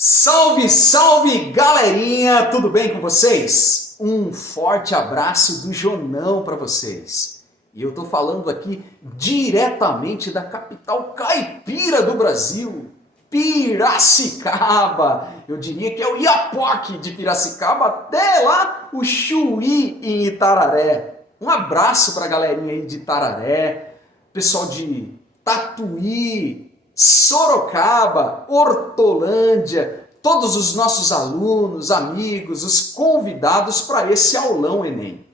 Salve, salve, galerinha! Tudo bem com vocês? Um forte abraço do Jonão para vocês. E eu tô falando aqui diretamente da capital caipira do Brasil, Piracicaba. Eu diria que é o Iapoque de Piracicaba até lá o Chuí em Itararé. Um abraço para a galerinha aí de Itararé, pessoal de Tatuí, Sorocaba, Hortolândia, todos os nossos alunos, amigos, os convidados para esse aulão Enem.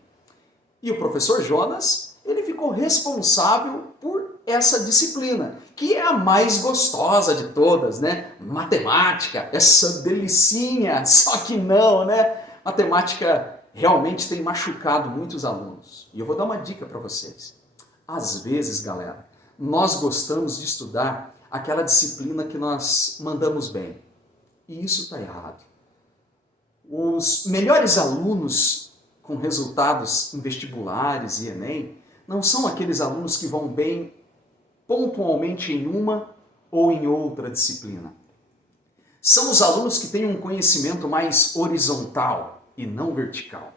E o professor Jonas, ele ficou responsável por essa disciplina, que é a mais gostosa de todas, né? Matemática, essa delicinha, só que não, né? Matemática realmente tem machucado muitos alunos. E eu vou dar uma dica para vocês. Às vezes, galera, nós gostamos de estudar aquela disciplina que nós mandamos bem. E isso está errado. Os melhores alunos com resultados em vestibulares e Enem não são aqueles alunos que vão bem pontualmente em uma ou em outra disciplina. São os alunos que têm um conhecimento mais horizontal e não vertical.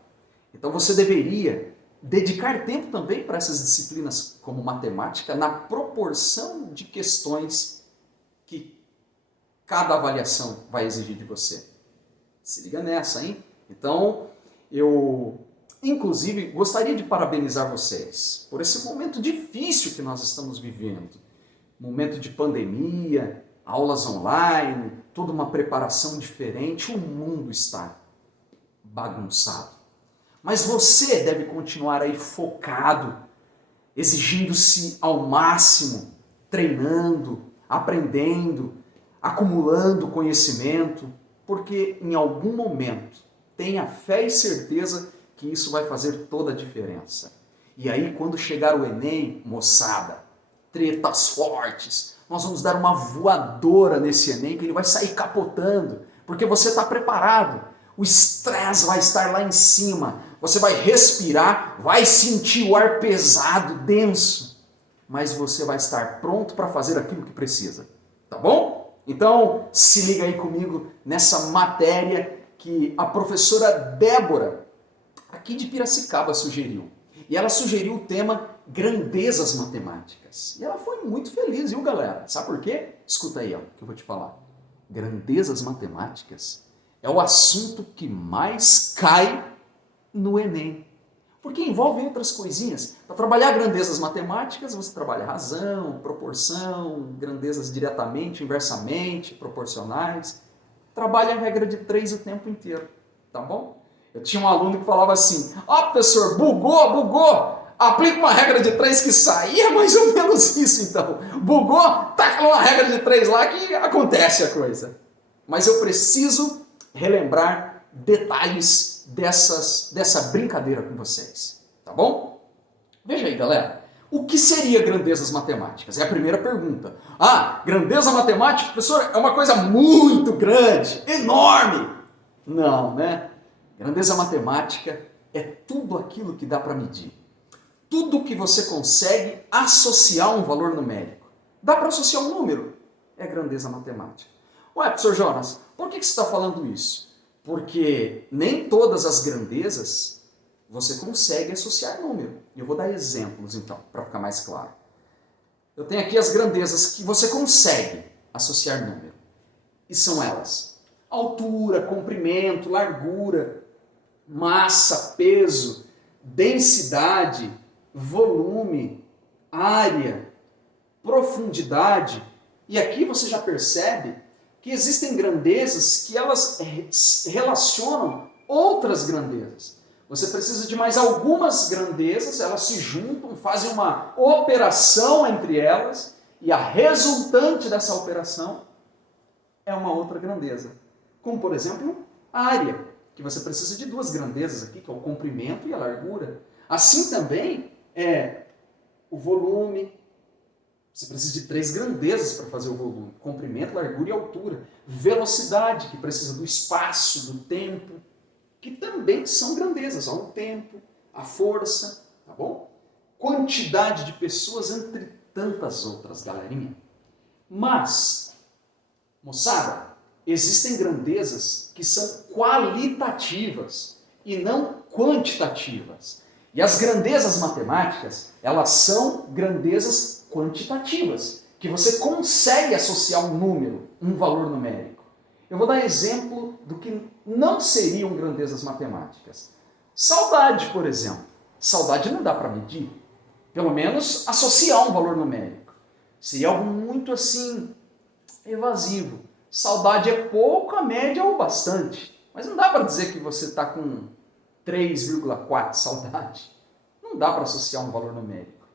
Então você deveria dedicar tempo também para essas disciplinas como matemática na proporção de questões que cada avaliação vai exigir de você. Se liga nessa, hein? Então, eu, inclusive, gostaria de parabenizar vocês por esse momento difícil que nós estamos vivendo. Momento de pandemia, aulas online, toda uma preparação diferente, o mundo está bagunçado. Mas você deve continuar aí focado, exigindo-se ao máximo, treinando, aprendendo, acumulando conhecimento, porque em algum momento tenha fé e certeza que isso vai fazer toda a diferença. E aí quando chegar o Enem, moçada, tretas fortes, nós vamos dar uma voadora nesse Enem que ele vai sair capotando, porque você está preparado. O estresse vai estar lá em cima, você vai respirar, vai sentir o ar pesado, denso, mas você vai estar pronto para fazer aquilo que precisa, tá bom? Então, se liga aí comigo nessa matéria que a professora Débora, aqui de Piracicaba, sugeriu. E ela sugeriu o tema Grandezas Matemáticas. E ela foi muito feliz, viu, galera? Sabe por quê? Escuta aí, ó, que eu vou te falar. Grandezas Matemáticas é o assunto que mais cai no Enem. Porque envolve outras coisinhas. Para trabalhar grandezas matemáticas, você trabalha razão, proporção, grandezas diretamente, inversamente, proporcionais. Trabalha a regra de 3 o tempo inteiro, tá bom? Eu tinha um aluno que falava assim, professor, bugou, aplica uma regra de 3 que sai. E é mais ou menos isso então. Bugou, taca uma regra de 3 lá que acontece a coisa. Mas eu preciso relembrar detalhes dessa brincadeira com vocês, tá bom? Veja aí, galera, o que seria grandezas matemáticas? É a primeira pergunta. Grandeza matemática, professor, é uma coisa muito grande, enorme. Não, né? Grandeza matemática é tudo aquilo que dá para medir. Tudo que você consegue associar um valor numérico. Dá para associar um número? É grandeza matemática. Ué, professor Jonas, por que você está falando isso? Porque nem todas as grandezas você consegue associar número. E eu vou dar exemplos, então, para ficar mais claro. Eu tenho aqui as grandezas que você consegue associar número. E são elas: altura, comprimento, largura, massa, peso, densidade, volume, área, profundidade. E aqui você já percebe que existem grandezas que elas relacionam outras grandezas. Você precisa de mais algumas grandezas, elas se juntam, fazem uma operação entre elas, e a resultante dessa operação é uma outra grandeza. Como, por exemplo, a área, que você precisa de duas grandezas aqui, que é o comprimento e a largura. Assim também é o volume. Você precisa de 3 grandezas para fazer o volume: comprimento, largura e altura. Velocidade, que precisa do espaço, do tempo, que também são grandezas. O tempo, a força, tá bom? Quantidade de pessoas, entre tantas outras, galerinha. Mas, moçada, existem grandezas que são qualitativas e não quantitativas. E as grandezas matemáticas, elas são grandezas quantitativas, que você consegue associar um número, um valor numérico. Eu vou dar exemplo do que não seriam grandezas matemáticas. Saudade, por exemplo. Saudade não dá para medir. Pelo menos associar um valor numérico. Seria algo muito assim, evasivo. Saudade é pouco, a média ou bastante. Mas não dá para dizer que você está com 3,4 saudade. Não dá para associar um valor numérico.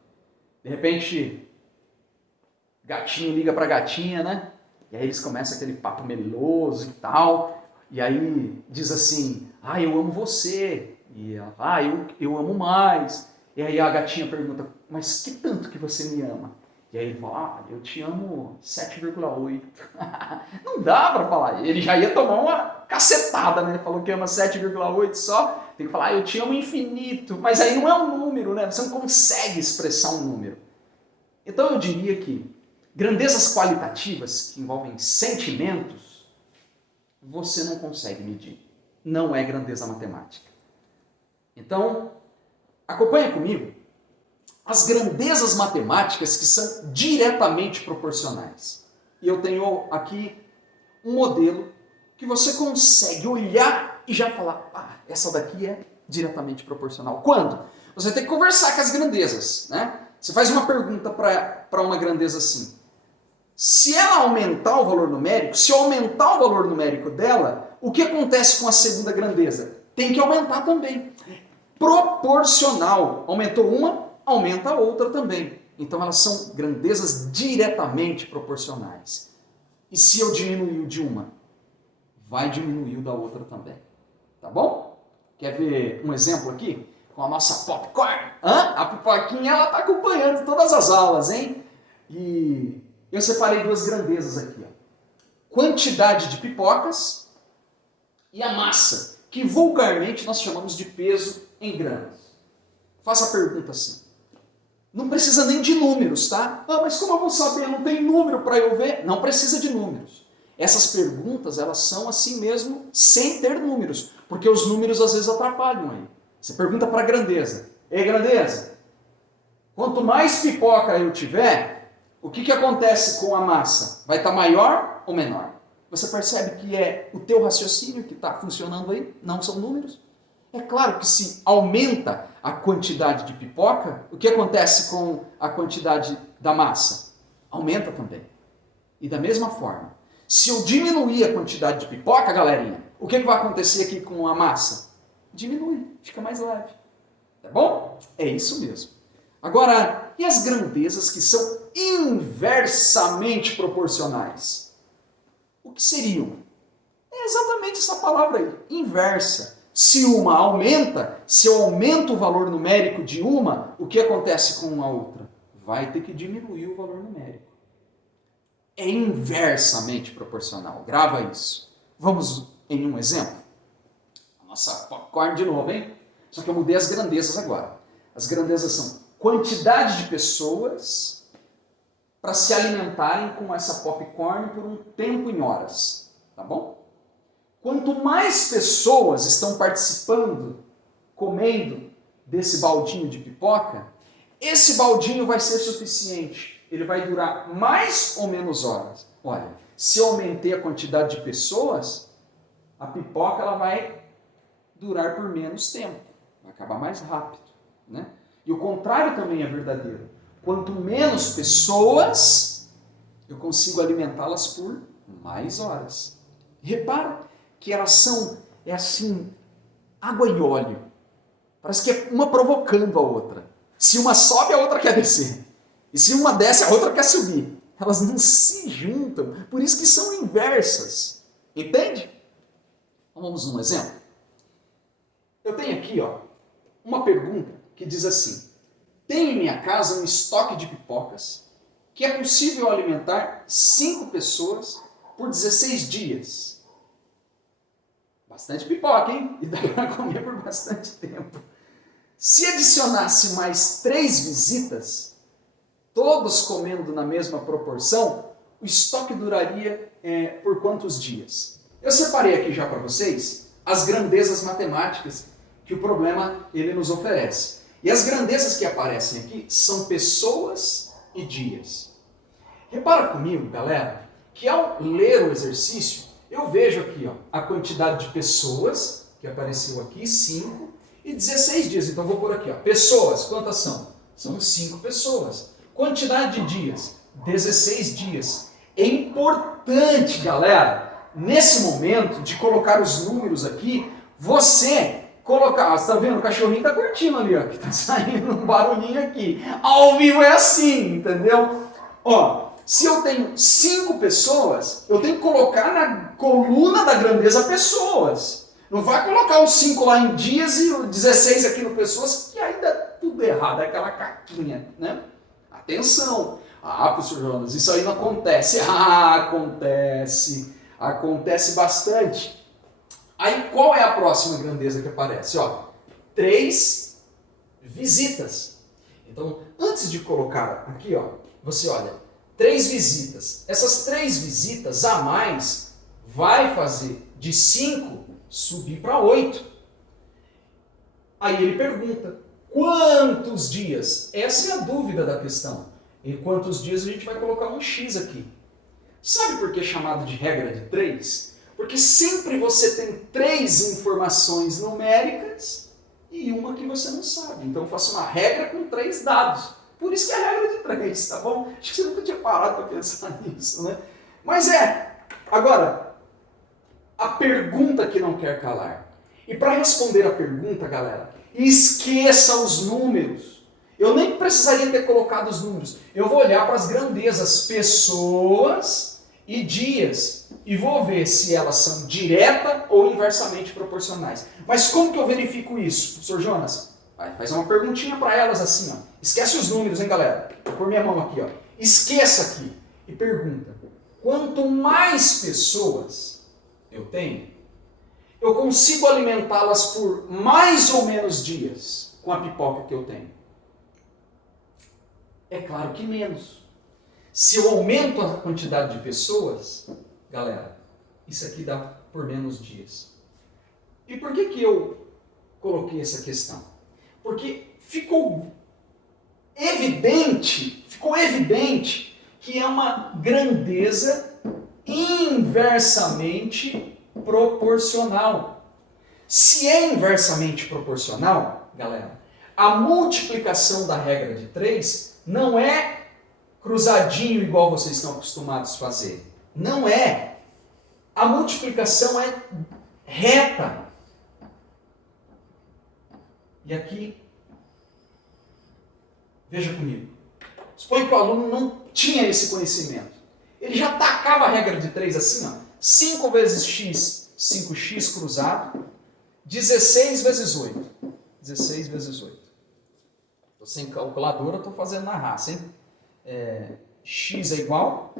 De repente, gatinho liga para gatinha, né? E aí eles começam aquele papo meloso e tal. E aí diz assim, eu amo você. E ela fala, eu amo mais. E aí a gatinha pergunta, mas que tanto que você me ama? E aí ele fala, eu te amo 7,8. Não dá para falar. Ele já ia tomar uma cacetada, né? Ele falou que ama 7,8 só. Tem que falar, eu te amo infinito. Mas aí não é um número, né? Você não consegue expressar um número. Então eu diria que grandezas qualitativas, que envolvem sentimentos, você não consegue medir. Não é grandeza matemática. Então, acompanha comigo as grandezas matemáticas que são diretamente proporcionais. E eu tenho aqui um modelo que você consegue olhar e já falar, essa daqui é diretamente proporcional. Quando? Você tem que conversar com as grandezas, né? Você faz uma pergunta para uma grandeza assim. Se ela aumentar o valor numérico, se eu aumentar o valor numérico dela, o que acontece com a segunda grandeza? Tem que aumentar também. Proporcional. Aumentou uma, aumenta a outra também. Então elas são grandezas diretamente proporcionais. E se eu diminuir o de uma, vai diminuir o da outra também. Tá bom? Quer ver um exemplo aqui? Com a nossa popcorn. A pipoquinha, ela está acompanhando todas as aulas, hein? E eu separei duas grandezas aqui. Quantidade de pipocas e a massa, que vulgarmente nós chamamos de peso em gramas. Faça a pergunta assim. Não precisa nem de números, tá? Mas como eu vou saber? Não tem número para eu ver? Não precisa de números. Essas perguntas, elas são assim mesmo, sem ter números. Porque os números às vezes atrapalham aí. Você pergunta para a grandeza. Ei, grandeza, quanto mais pipoca eu tiver, o que acontece com a massa? Vai estar maior ou menor? Você percebe que é o teu raciocínio que está funcionando aí? Não são números? É claro que se aumenta a quantidade de pipoca, o que acontece com a quantidade da massa? Aumenta também. E da mesma forma, se eu diminuir a quantidade de pipoca, galerinha, o que vai acontecer aqui com a massa? Diminui, fica mais leve. Tá bom? É isso mesmo. Agora, e as grandezas que são inversamente proporcionais? O que seriam? É exatamente essa palavra aí, inversa. Se uma aumenta, se eu aumento o valor numérico de uma, o que acontece com a outra? Vai ter que diminuir o valor numérico. É inversamente proporcional. Grava isso. Vamos em um exemplo? Nossa, popcorn de novo, hein? Só que eu mudei as grandezas agora. As grandezas são quantidade de pessoas para se alimentarem com essa popcorn por um tempo em horas. Tá bom? Quanto mais pessoas estão participando, comendo desse baldinho de pipoca, esse baldinho vai ser suficiente. Ele vai durar mais ou menos horas. Olha, se eu aumentei a quantidade de pessoas, a pipoca ela vai durar por menos tempo. Vai acabar mais rápido, né? E o contrário também é verdadeiro. Quanto menos pessoas, eu consigo alimentá-las por mais horas. Repara que elas são, assim, água e óleo. Parece que é uma provocando a outra. Se uma sobe, a outra quer descer. E se uma desce, a outra quer subir. Elas não se juntam. Por isso que são inversas. Entende? Então, vamos num exemplo? Eu tenho aqui uma pergunta que diz assim. Tenho em minha casa um estoque de pipocas que é possível alimentar 5 pessoas por 16 dias. Bastante pipoca, hein? E dá para comer por bastante tempo. Se adicionasse mais 3 visitas, todos comendo na mesma proporção, o estoque duraria por quantos dias? Eu separei aqui já para vocês as grandezas matemáticas que o problema ele nos oferece. E as grandezas que aparecem aqui são pessoas e dias. Repara comigo, galera, que ao ler o exercício, eu vejo aqui a quantidade de pessoas, que apareceu aqui, 5, e 16 dias. Então vou pôr aqui, pessoas, quantas são? São 5 pessoas. Quantidade de dias, 16 dias. É importante, galera, nesse momento de colocar os números aqui, você colocar, você tá vendo? O cachorrinho tá curtindo ali, ó, que tá saindo um barulhinho aqui. Ao vivo é assim, entendeu? Se eu tenho 5 pessoas, eu tenho que colocar na coluna da grandeza pessoas. Não vai colocar os 5 lá em dias e o 16 aqui no pessoas, que aí dá tudo errado, é aquela caquinha, né? Atenção! Professor Jonas, isso aí não acontece. Acontece. Acontece bastante. Aí, qual é a próxima grandeza que aparece? 3 visitas. Então, antes de colocar aqui, você olha, 3 visitas. Essas 3 visitas a mais vai fazer de 5 subir para 8. Aí ele pergunta, quantos dias? Essa é a dúvida da questão. Em quantos dias a gente vai colocar um X aqui. Sabe por que é chamado de regra de 3? Porque sempre você tem 3 informações numéricas e uma que você não sabe. Então eu faço uma regra com 3 dados. Por isso que é a regra de 3, tá bom? Acho que você nunca tinha parado para pensar nisso, né? Mas agora, a pergunta que não quer calar. E para responder a pergunta, galera, esqueça os números. Eu nem precisaria ter colocado os números. Eu vou olhar para as grandezas, pessoas e dias. E vou ver se elas são direta ou inversamente proporcionais. Mas como que eu verifico isso, professor Jonas? Faz uma perguntinha para elas assim, Esquece os números, hein, galera? Vou pôr minha mão aqui, Esqueça aqui e pergunta. Quanto mais pessoas eu tenho, eu consigo alimentá-las por mais ou menos dias com a pipoca que eu tenho? É claro que menos. Se eu aumento a quantidade de pessoas, galera, isso aqui dá por menos dias. E por que eu coloquei essa questão? Porque ficou evidente que é uma grandeza inversamente proporcional. Se é inversamente proporcional, galera, a multiplicação da regra de 3 não é cruzadinho igual vocês estão acostumados a fazer. Não é. A multiplicação é reta. E aqui, veja comigo. Suponha que o aluno não tinha esse conhecimento. Ele já tacava a regra de 3 assim, 5 vezes x, 5x cruzado, 16 vezes 8. 16 vezes 8. Estou sem calculadora, estou fazendo na raça, hein? X é igual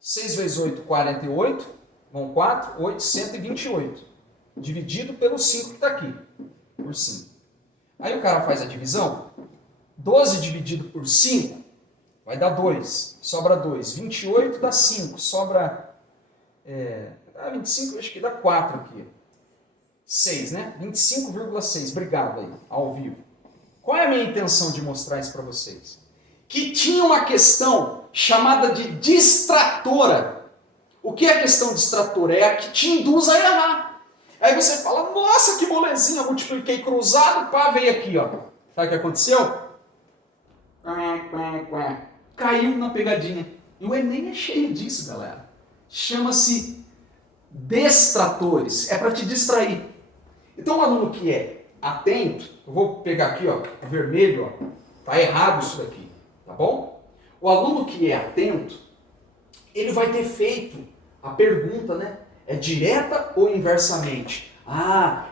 6 vezes 8, 48, vão 4, 8, 128. Dividido pelo 5 que está aqui, por 5. Aí o cara faz a divisão, 12 dividido por 5 vai dar 2, sobra 2. 28 dá 5, sobra 25, acho que dá 4 aqui. 6, né? 25,6, obrigado aí, ao vivo. Qual é a minha intenção de mostrar isso para vocês? Que tinha uma questão chamada de distratora. O que é a questão distratora? É a que te induz a errar. Aí você fala, nossa, que molezinha, multipliquei cruzado, veio aqui, Sabe o que aconteceu? Caiu na pegadinha. E o Enem é cheio disso, galera. Chama-se distratores. É para te distrair. Então o aluno que é atento, eu vou pegar aqui, o vermelho, tá errado isso daqui, tá bom? O aluno que é atento, ele vai ter feito a pergunta, né? É direta ou inversamente?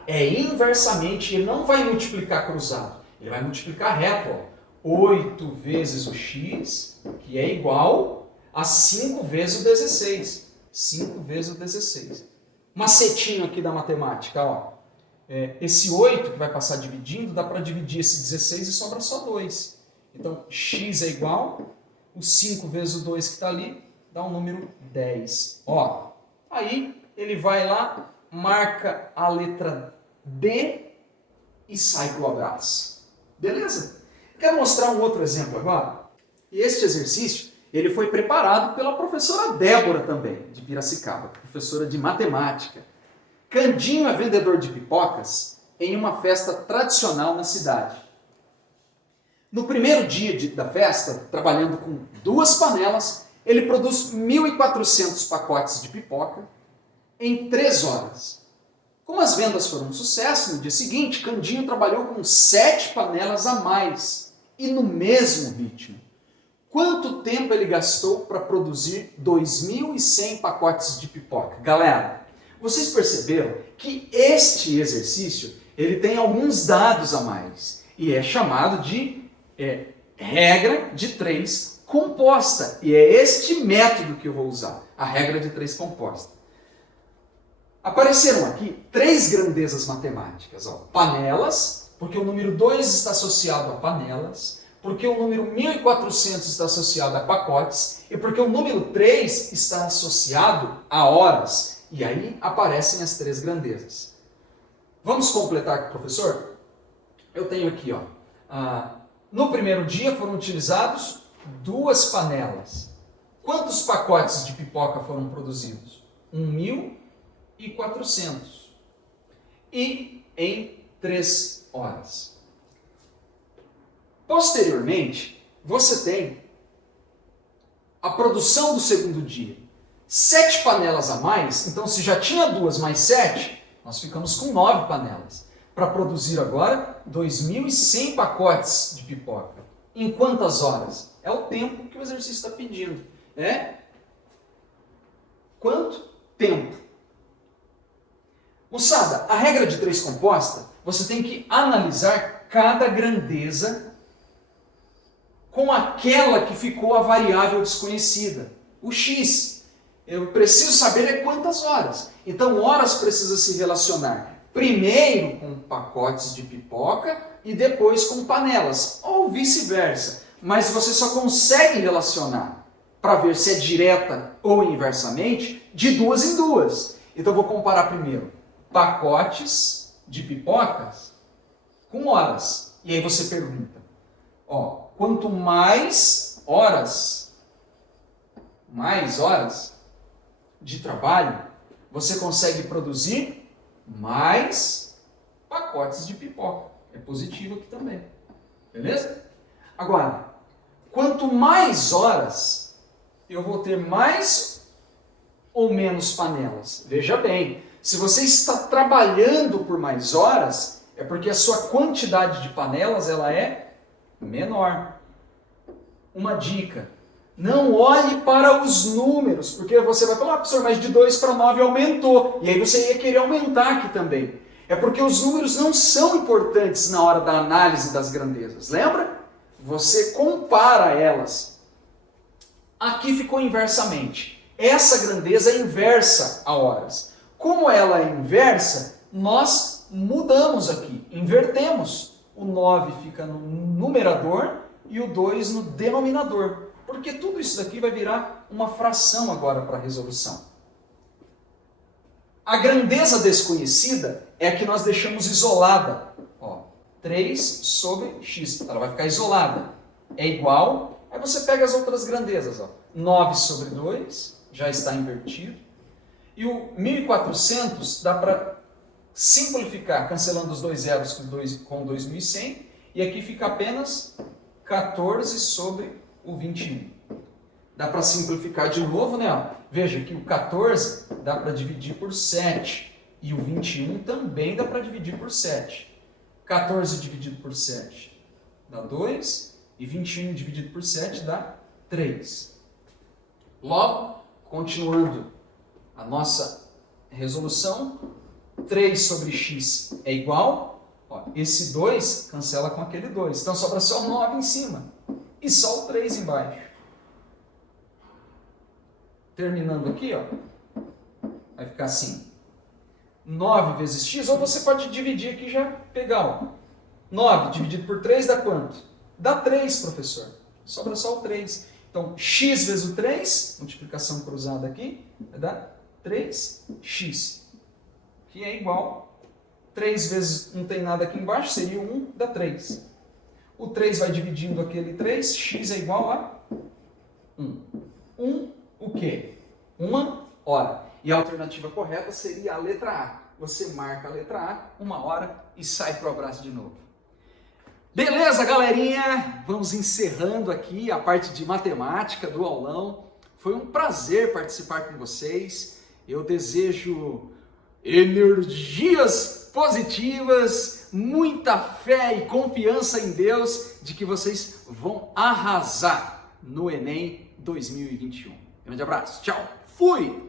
É inversamente, ele não vai multiplicar cruzado, ele vai multiplicar reto, 8 vezes o x, que é igual a 5 vezes o 16. 5 vezes o 16. Macetinho aqui da matemática, esse 8 que vai passar dividindo, dá para dividir esse 16 e sobra só 2. Então, x é igual, o 5 vezes o 2 que está ali, dá o número 10. Ó, aí ele vai lá, marca a letra D e sai pro abraço. Beleza? Quero mostrar um outro exemplo agora. E este exercício, ele foi preparado pela professora Débora também, de Piracicaba, professora de matemática. Candinho é vendedor de pipocas em uma festa tradicional na cidade. No primeiro dia da festa, trabalhando com 2 panelas, ele produz 1.400 pacotes de pipoca em 3 horas. Como as vendas foram um sucesso, no dia seguinte, Candinho trabalhou com 7 panelas a mais e no mesmo ritmo. Quanto tempo ele gastou para produzir 2.100 pacotes de pipoca? Galera, vocês perceberam que este exercício ele tem alguns dados a mais e é chamado de regra de 3 composta. E é este método que eu vou usar, a regra de 3 composta. Apareceram aqui 3 grandezas matemáticas. Ó. Panelas, porque o número 2 está associado a panelas, porque o número 1.400 está associado a pacotes e porque o número 3 está associado a horas. E aí aparecem as 3 grandezas. Vamos completar com o professor? Eu tenho aqui, ó, no primeiro dia foram utilizados 2 panelas. Quantos pacotes de pipoca foram produzidos? 1.400. E em 3 horas. Posteriormente, você tem a produção do segundo dia. 7 panelas a mais, então se já tinha 2 mais 7, nós ficamos com 9 panelas. Para produzir agora 2.100 pacotes de pipoca. Em quantas horas? É o tempo que o exercício está pedindo. Quanto tempo? Moçada, a regra de 3 composta, você tem que analisar cada grandeza com aquela que ficou a variável desconhecida, o x. Eu preciso saber quantas horas. Então, horas precisa se relacionar primeiro com pacotes de pipoca e depois com panelas, ou vice-versa. Mas você só consegue relacionar para ver se é direta ou inversamente de 2 em 2. Então, eu vou comparar primeiro pacotes de pipocas com horas. E aí você pergunta, quanto mais horas de trabalho, você consegue produzir mais pacotes de pipoca. É positivo aqui também. Beleza? Agora, quanto mais horas, eu vou ter mais ou menos panelas. Veja bem, se você está trabalhando por mais horas, é porque a sua quantidade de panelas ela é menor. Uma dica: não olhe para os números, porque você vai falar, professor, mas de 2 para 9 aumentou. E aí você ia querer aumentar aqui também. É porque os números não são importantes na hora da análise das grandezas. Lembra? Você compara elas. Aqui ficou inversamente. Essa grandeza é inversa a horas. Como ela é inversa, nós mudamos aqui, invertemos. O 9 fica no numerador e o 2 no denominador. Porque tudo isso daqui vai virar uma fração agora para a resolução. A grandeza desconhecida é a que nós deixamos isolada. 3 sobre x. Ela vai ficar isolada. É igual. Aí você pega as outras grandezas. 9 sobre 2 já está invertido. E o 1.400 dá para simplificar, cancelando os 2 zeros com 2.100. E aqui fica apenas 14 sobre o 21. Dá para simplificar de novo, né? Veja que o 14 dá para dividir por 7. E o 21 também dá para dividir por 7. 14 dividido por 7 dá 2. E 21 dividido por 7 dá 3. Logo, continuando a nossa resolução, 3 sobre x é igual. Esse 2 cancela com aquele 2. Então sobra só 9 em cima. E só o 3 embaixo. Terminando aqui, vai ficar assim. 9 vezes x, ou você pode dividir aqui e já pegar. 9 dividido por 3 dá quanto? Dá 3, professor. Sobra só o 3. Então Então, x vezes o 3, multiplicação cruzada aqui, vai dar 3x, que é igual, 3 vezes, não tem nada aqui embaixo, seria 1, dá 3. O 3 vai dividindo aquele 3, x é igual a 1. 1 o quê? 1 hora. E a alternativa correta seria a letra A. Você marca a letra A, 1 hora, e sai para o abraço de novo. Beleza, galerinha? Vamos encerrando aqui a parte de matemática do aulão. Foi um prazer participar com vocês. Eu desejo energias positivas, muita fé e confiança em Deus de que vocês vão arrasar no Enem 2021. Grande abraço, tchau, fui!